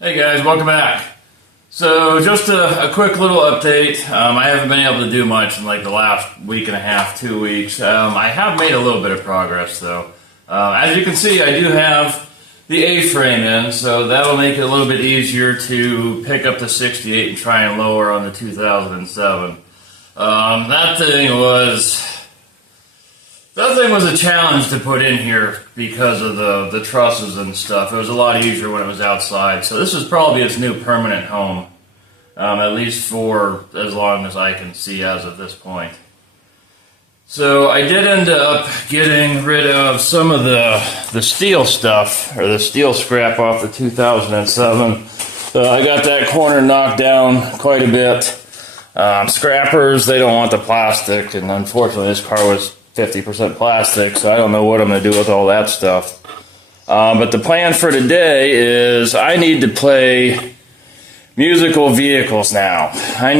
Hey guys, welcome back. So just a quick little update. I haven't been able to do much in like the last week and a half, 2 weeks. I have made a little bit of progress though. As you can see, I do have the A-frame in, so that'll make it a little bit easier to pick up the 68 and try and lower on the 2007. That thing was a challenge to put in here because of the trusses and stuff. It was a lot easier when it was outside. So this is probably its new permanent home, at least for as long as I can see as of this point. So I did end up getting rid of some of the steel stuff, or the steel scrap off the 2007. I got that corner knocked down quite a bit. Scrappers, they don't want the plastic, and unfortunately this car was 50% plastic, so I don't know what I'm going to do with all that stuff. But the plan for today is I need to play musical vehicles now. I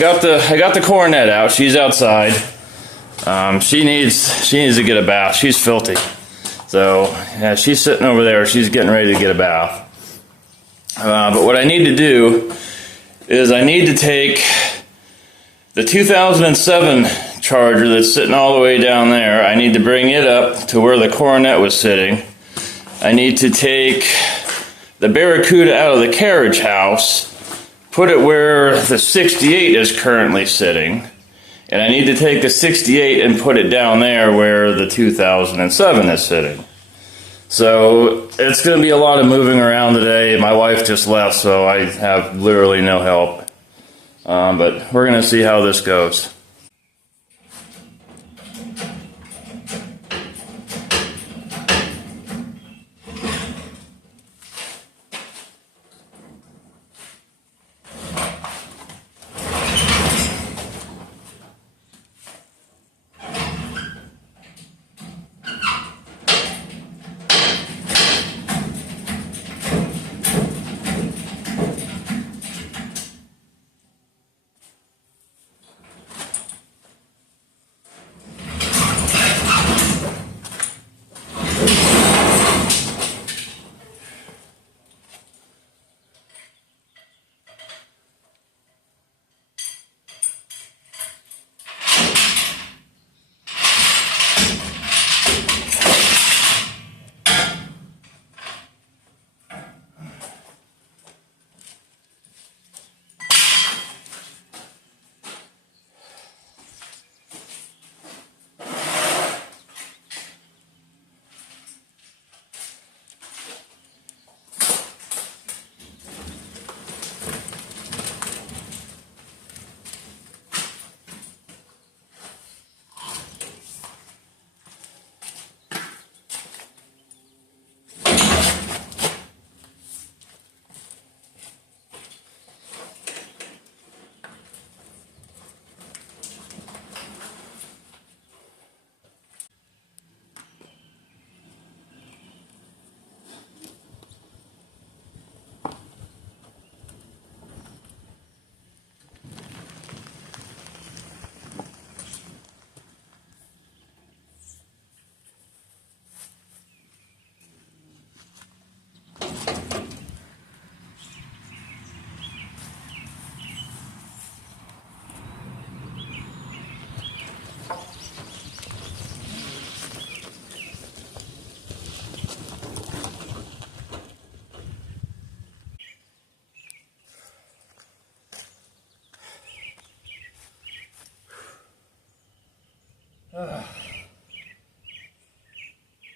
got the Coronet out. She's outside. She needs to get a bath. She's filthy. So yeah, she's sitting over there. She's getting ready to get a bath. But what I need to do is I need to take the 2007 Charger that's sitting all the way down there. I need to bring it up to where the Coronet was sitting. I need to take the Barracuda out of the carriage house, put it where the 68 is currently sitting, and I need to take the 68 and put it down there where the 2007 is sitting. So it's going to be a lot of moving around today. My wife just left, so I have literally no help. But we're going to see how this goes.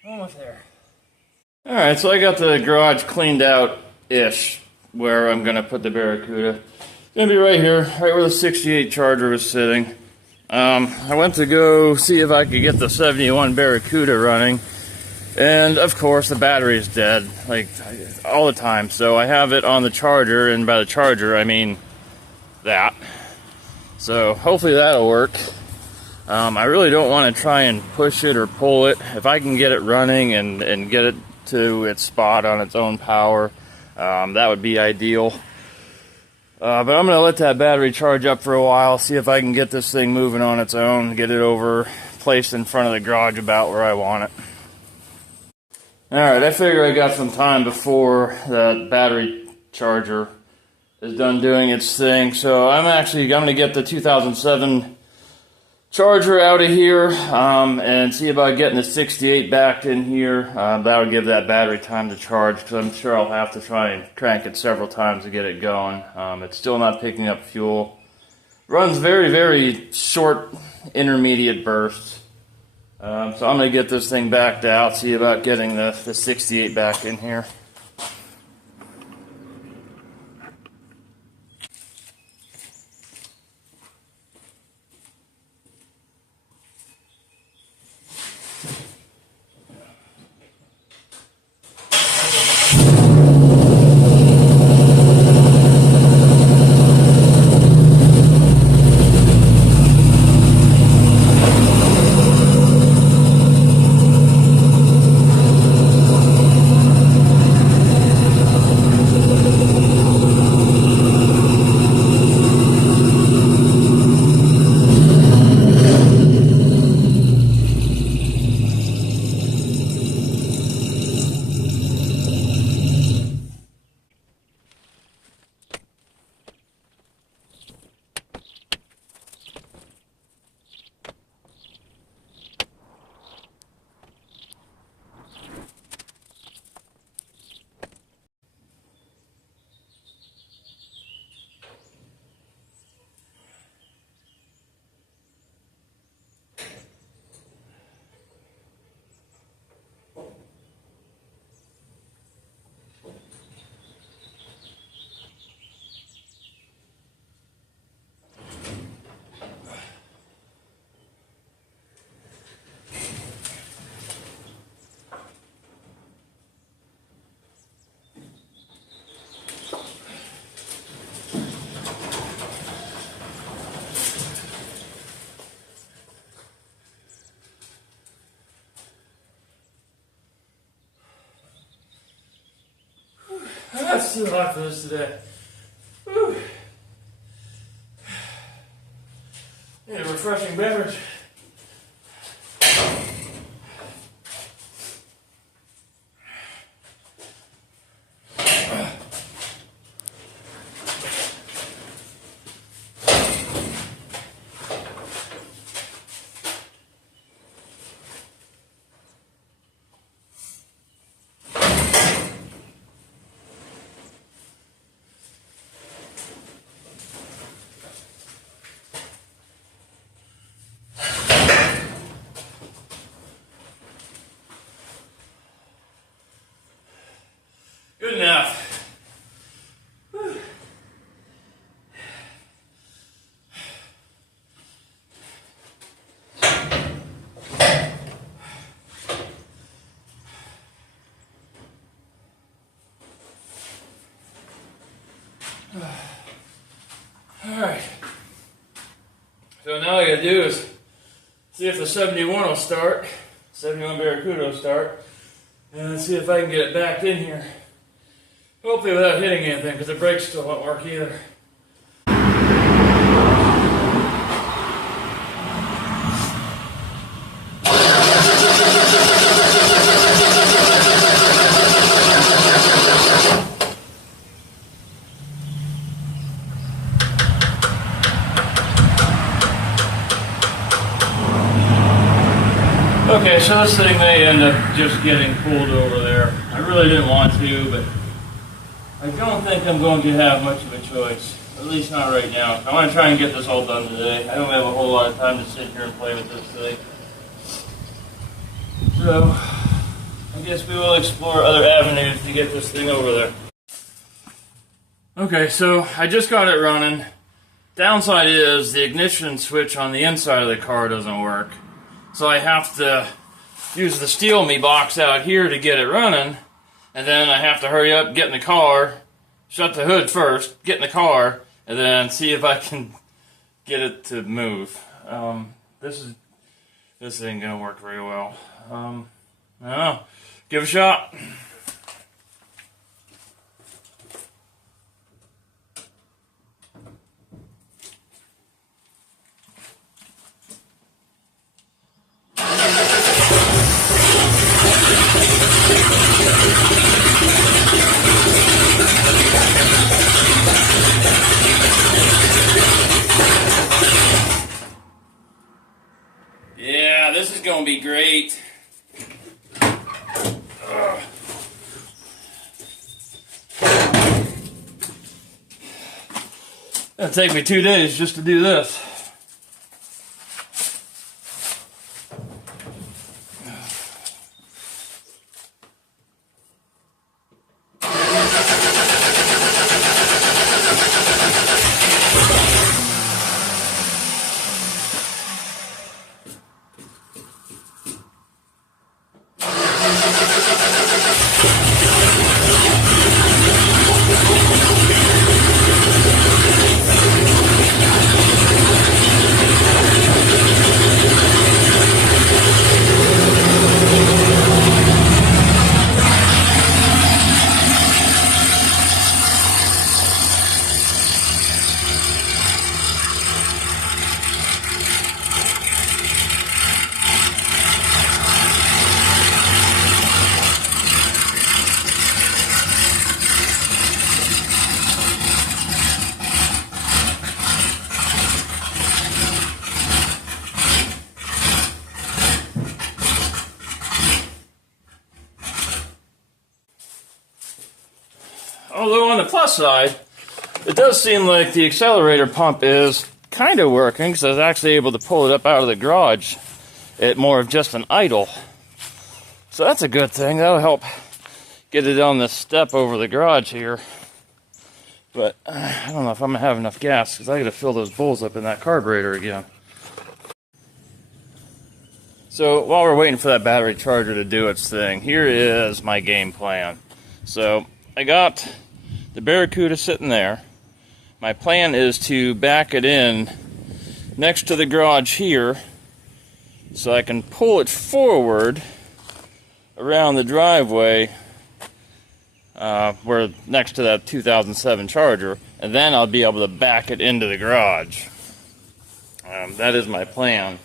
Almost there. Alright, so I got the garage cleaned out-ish where I'm going to put the Barracuda. It's going to be right here, right where the 68 Charger was sitting. I went to go see if I could get the 71 Barracuda running, and of course the battery is dead, like all the time. So I have it on the Charger, and by the Charger I mean that. So hopefully that'll work. I really don't want to try and push it or pull it. If I can get it running and get it to its spot on its own power, that would be ideal. But I'm going to let that battery charge up for a while, see if I can get this thing moving on its own, get it over, placed in front of the garage about where I want it. Alright, I figure I got some time before the battery charger is done doing its thing. So I'm going to get the 2007 charger out of here and see about getting the 68 backed in here. That would give that battery time to charge, because I'm sure I'll have to try and crank it several times to get it going. It's still not picking up fuel. Runs very, very short intermediate bursts. So I'm going to get this thing backed out, see about getting the 68 back in here. That's too hot for this today. Whew. Need a refreshing beverage. Good enough. Whew. All right. So now all I gotta do is see if the 71 will start, 71 Barracuda will start, and see if I can get it backed in here. Hopefully without hitting anything, because the brakes still won't work either. Okay, so this thing may end up just getting pulled over there. I really didn't want to, but I don't think I'm going to have much of a choice, at least not right now. I want to try and get this all done today. I don't have a whole lot of time to sit here and play with this thing. So, I guess we will explore other avenues to get this thing over there. Okay, so I just got it running. Downside is the ignition switch on the inside of the car doesn't work. So I have to use the Steal Me box out here to get it running. And then I have to hurry up, get in the car, shut the hood first, get in the car, and then see if I can get it to move. This ain't gonna work very well. I don't know. Give it a shot. It'll take me 2 days just to do this. Although on the plus side, it does seem like the accelerator pump is kind of working, because I was actually able to pull it up out of the garage at more of just an idle. So that's a good thing. That'll help get it on the step over the garage here. But I don't know if I'm going to have enough gas, because I got to fill those bowls up in that carburetor again. So while we're waiting for that battery charger to do its thing, here is my game plan. So I got the Barracuda sitting there. My plan is to back it in next to the garage here so I can pull it forward around the driveway where next to that 2007 Charger, and then I'll be able to back it into the garage. That is my plan.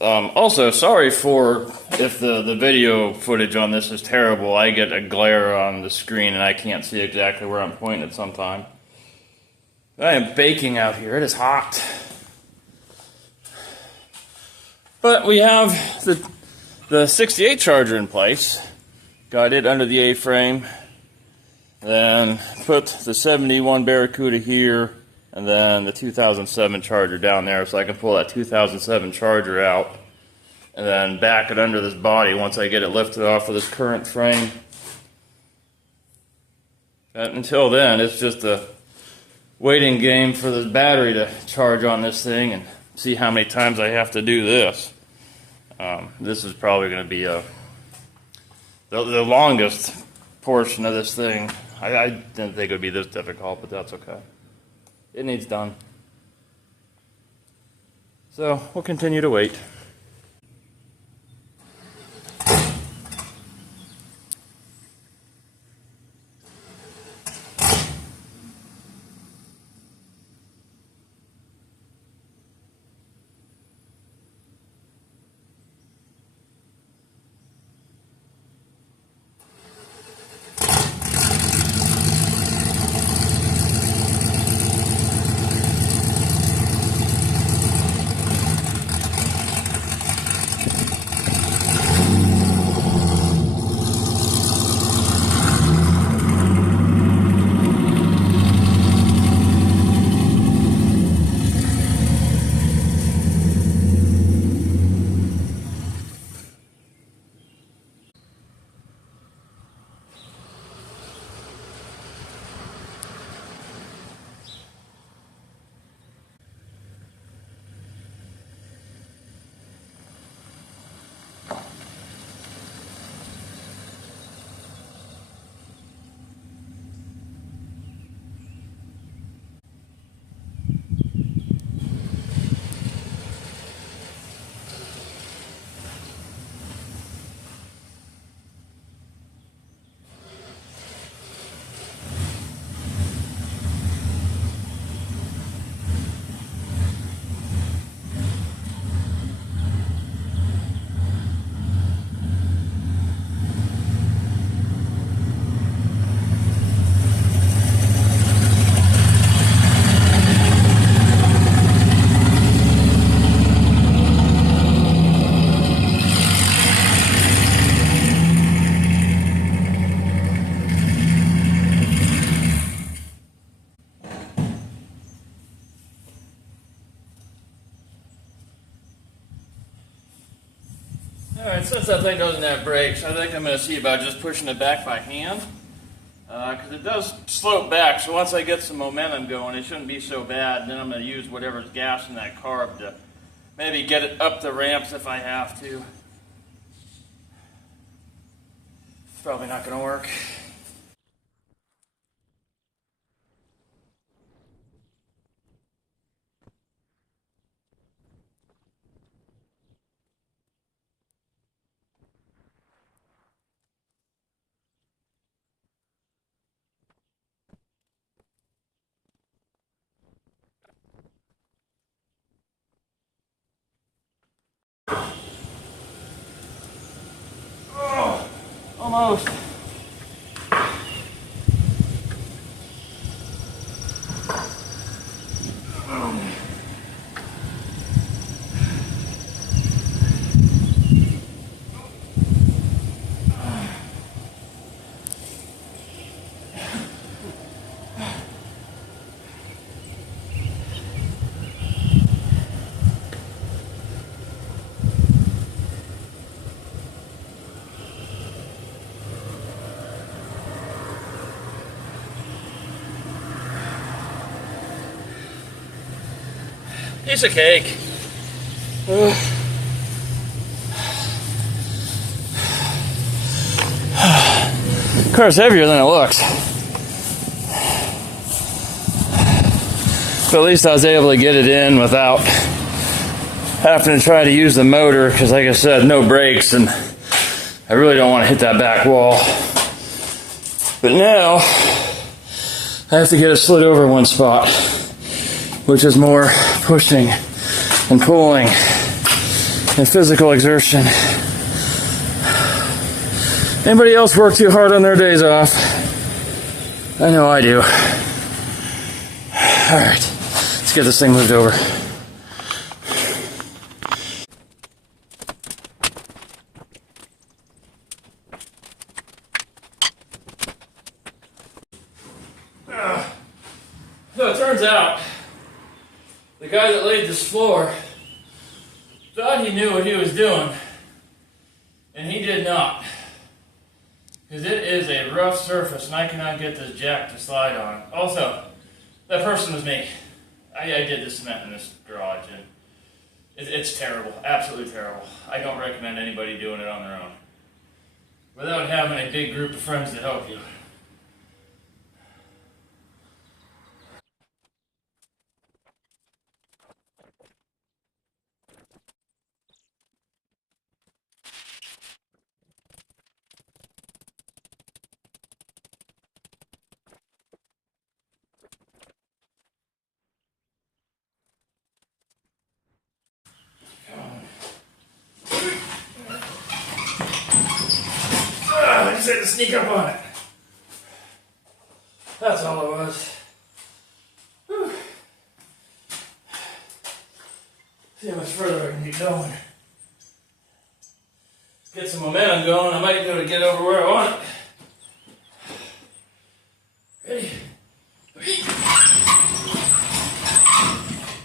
Also, sorry for if the video footage on this is terrible. I get a glare on the screen and I can't see exactly where I'm pointing at sometime. I am baking out here. It is hot. But we have the 68 Charger in place. Got it under the A-frame. Then put the 71 Barracuda here, and then the 2007 Charger down there, so I can pull that 2007 Charger out and then back it under this body once I get it lifted off of this current frame. But until then, it's just a waiting game for this battery to charge on this thing and see how many times I have to do this. This is probably going to be the longest portion of this thing. I didn't think it would be this difficult, but that's okay. It needs done. So we'll continue to wait. Alright, since that thing doesn't have brakes, I think I'm going to see about just pushing it back by hand. Because it does slope back, so once I get some momentum going, it shouldn't be so bad. And then I'm going to use whatever's gas in that carb to maybe get it up the ramps if I have to. It's probably not going to work. Oh, almost. Piece of cake. Car's heavier than it looks. But at least I was able to get it in without having to try to use the motor, because like I said, no brakes, and I really don't want to hit that back wall. But now I have to get it slid over one spot, which is more pushing and pulling and physical exertion. Anybody else work too hard on their days off? I know I do. Alright, let's get this thing moved over. So it turns out the guy that laid this floor thought he knew what he was doing, and he did not. Because it is a rough surface, and I cannot get this jack to slide on. Also, that person was me. I did the cement in this garage, and it's terrible, absolutely terrible. I don't recommend anybody doing it on their own without having a big group of friends to help you. I just had to sneak up on it. That's all it was. Whew. See how much further I can get going. Get some momentum going. I might be able to get over where I want it. Ready?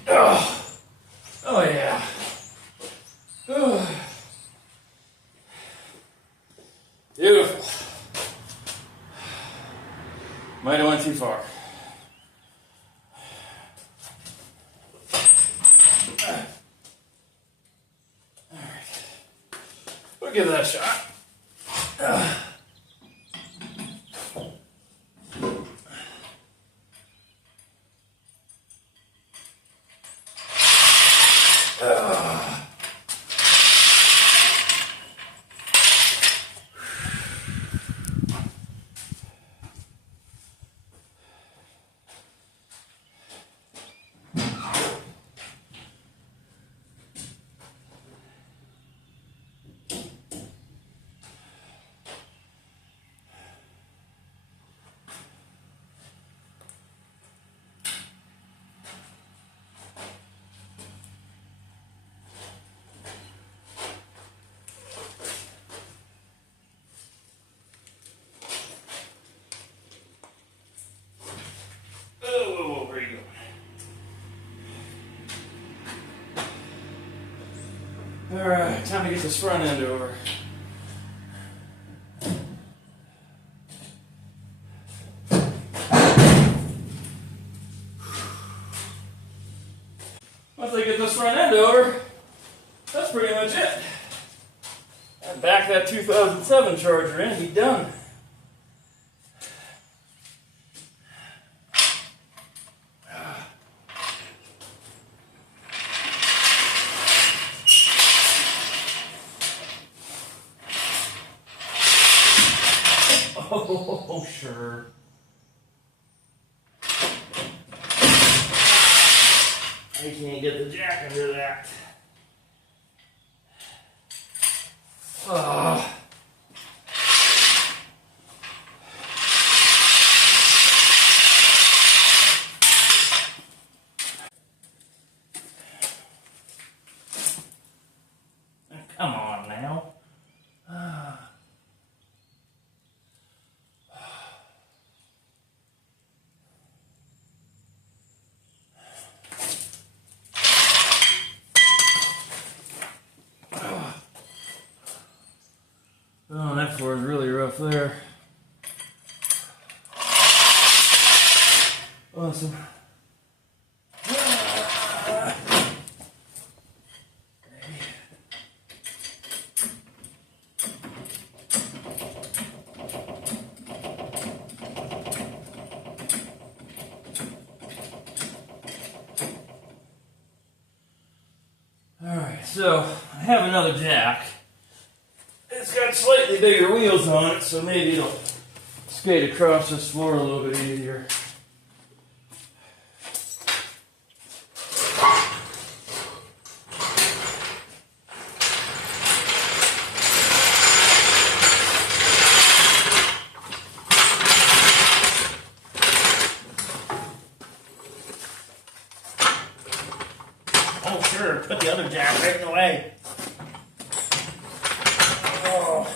Oh, oh yeah. Oh. Beautiful. Might have went too far. All right. We'll give that a shot. Where are you going? All right. Alright, time to get this front end over. Once I get this front end over, that's pretty much it. And back that 2007 Charger in and be done. Oh, sure. I can't get the jack under that. Oh. Come on now. Oh, that floor is really rough there. Awesome. Alright, so I have another jack. It's got slightly bigger wheels on it, so maybe it'll skate across this floor a little bit easier. Oh, sure, put the other jack right in the way. Oh.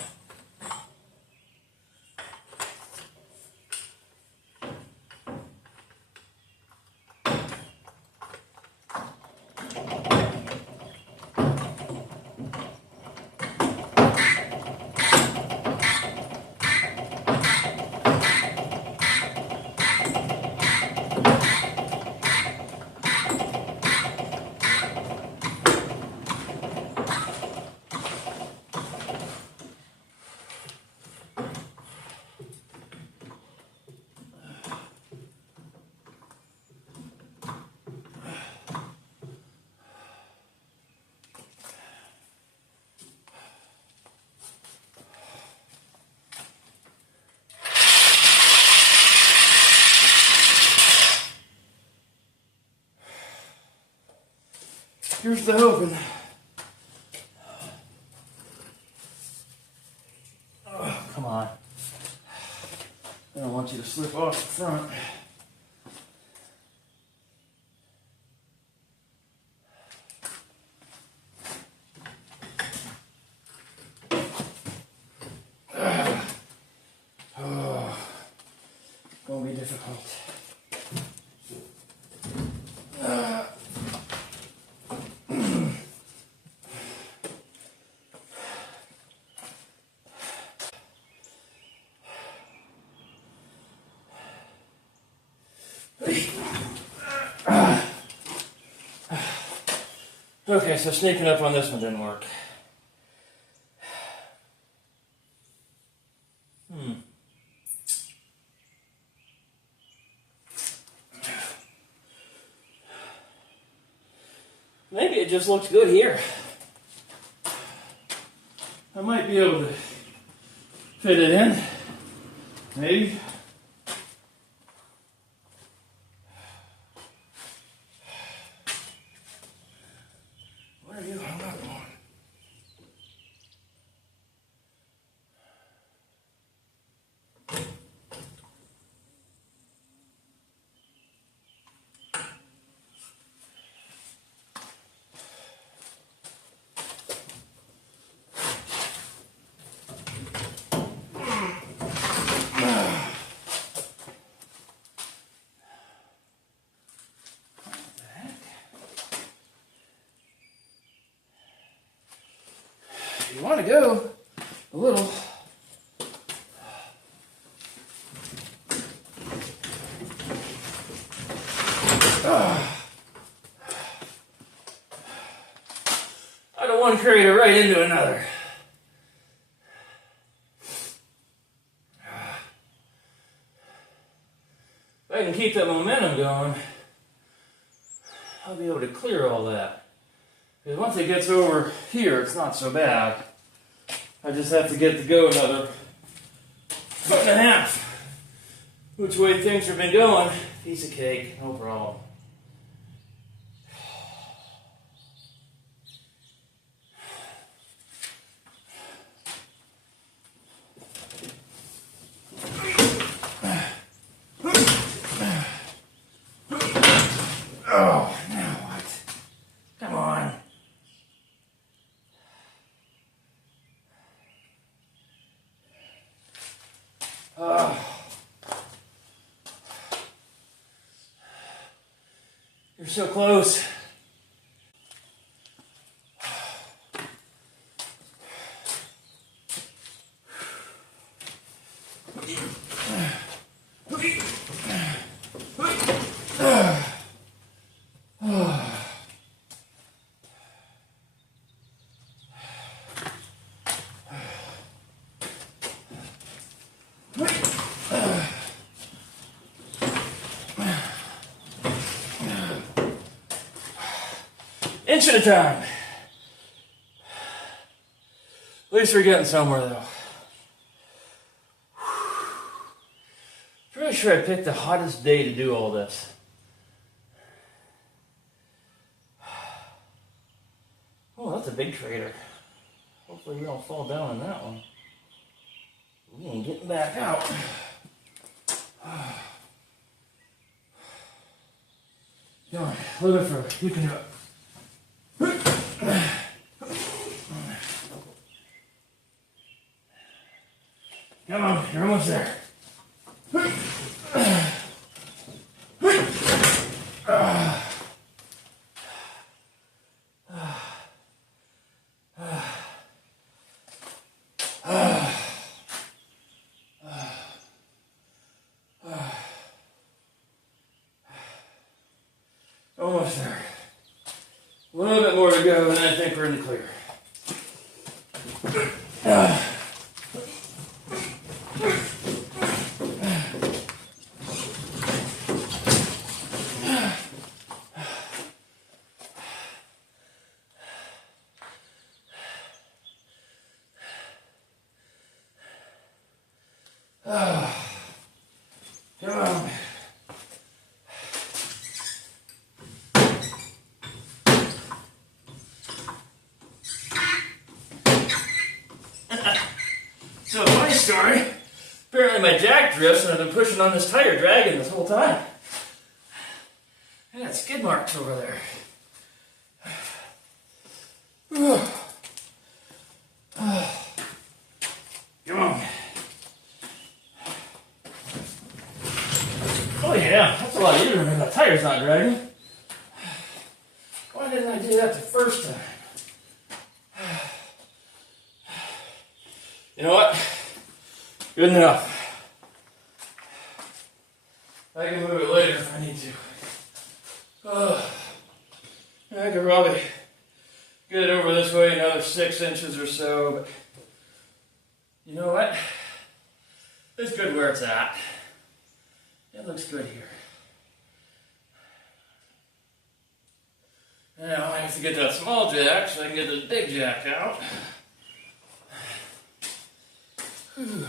Here's the hoping. Oh, come on. I don't want you to slip off the front. Oh, gonna be difficult. Okay, so sneaking up on this one didn't work. Maybe it just looks good here. I might be able to fit it in. Maybe. What are you hung up on? you want to go a little. Out of one crater right into another. If I can keep that momentum going, I'll be able to clear all that. Because once it gets over here, it's not so bad. I just have to get to go another foot and a half. Which way things have been going, piece of cake, no problem. Oh, now what? Come on. You're so close. Inch at a time. At least we're getting somewhere though. Pretty sure I picked the hottest day to do all this. Oh, that's a big crater. Hopefully we don't fall down in that one. We ain't getting back out. Come on, a little bit further. You can do it. Come on, you're almost there. Almost there. A little bit more to go, and then I think we're in the clear. Come on. So, funny story. Apparently my jack drifts and I've been pushing on this tire dragging this whole time. I got skid marks over there. Come on. Oh yeah, that's a lot easier when the tire's not dragging. Why didn't I do that the first time? You know what? Good enough. I can move it later if I need to. I could probably get it over this way another 6 inches or so, but you know what? It's good where it's at. It looks good here. Now I have to get that small jack so I can get this big jack out. Whew.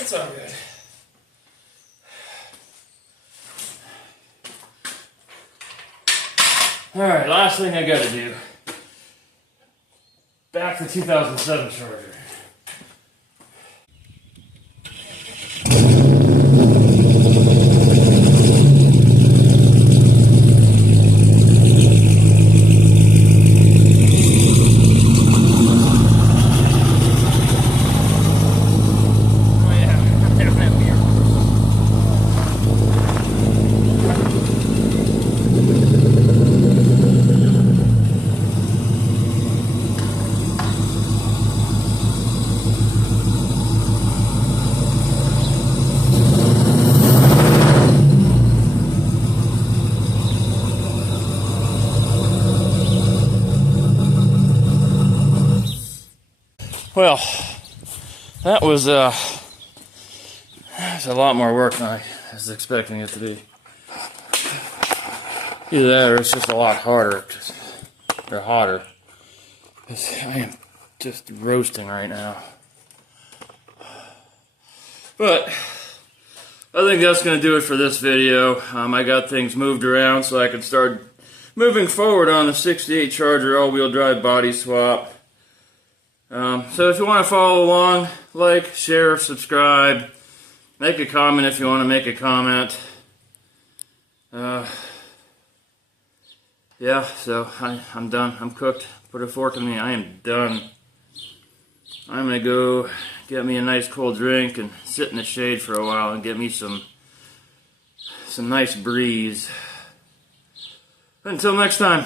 It's all good. Alright, last thing I gotta do. Back to 2007 Charger. Well, that was that's a lot more work than I was expecting it to be. Either that or it's just a lot harder, or hotter. I am just roasting right now. But I think that's going to do it for this video. I got things moved around so I can start moving forward on the 68 Charger all-wheel drive body swap. So if you want to follow along, like, share, subscribe, make a comment if you want to make a comment. Yeah, so I'm done. I'm cooked. Put a fork in me. I am done. I'm going to go get me a nice cold drink and sit in the shade for a while and get me some nice breeze. Until next time.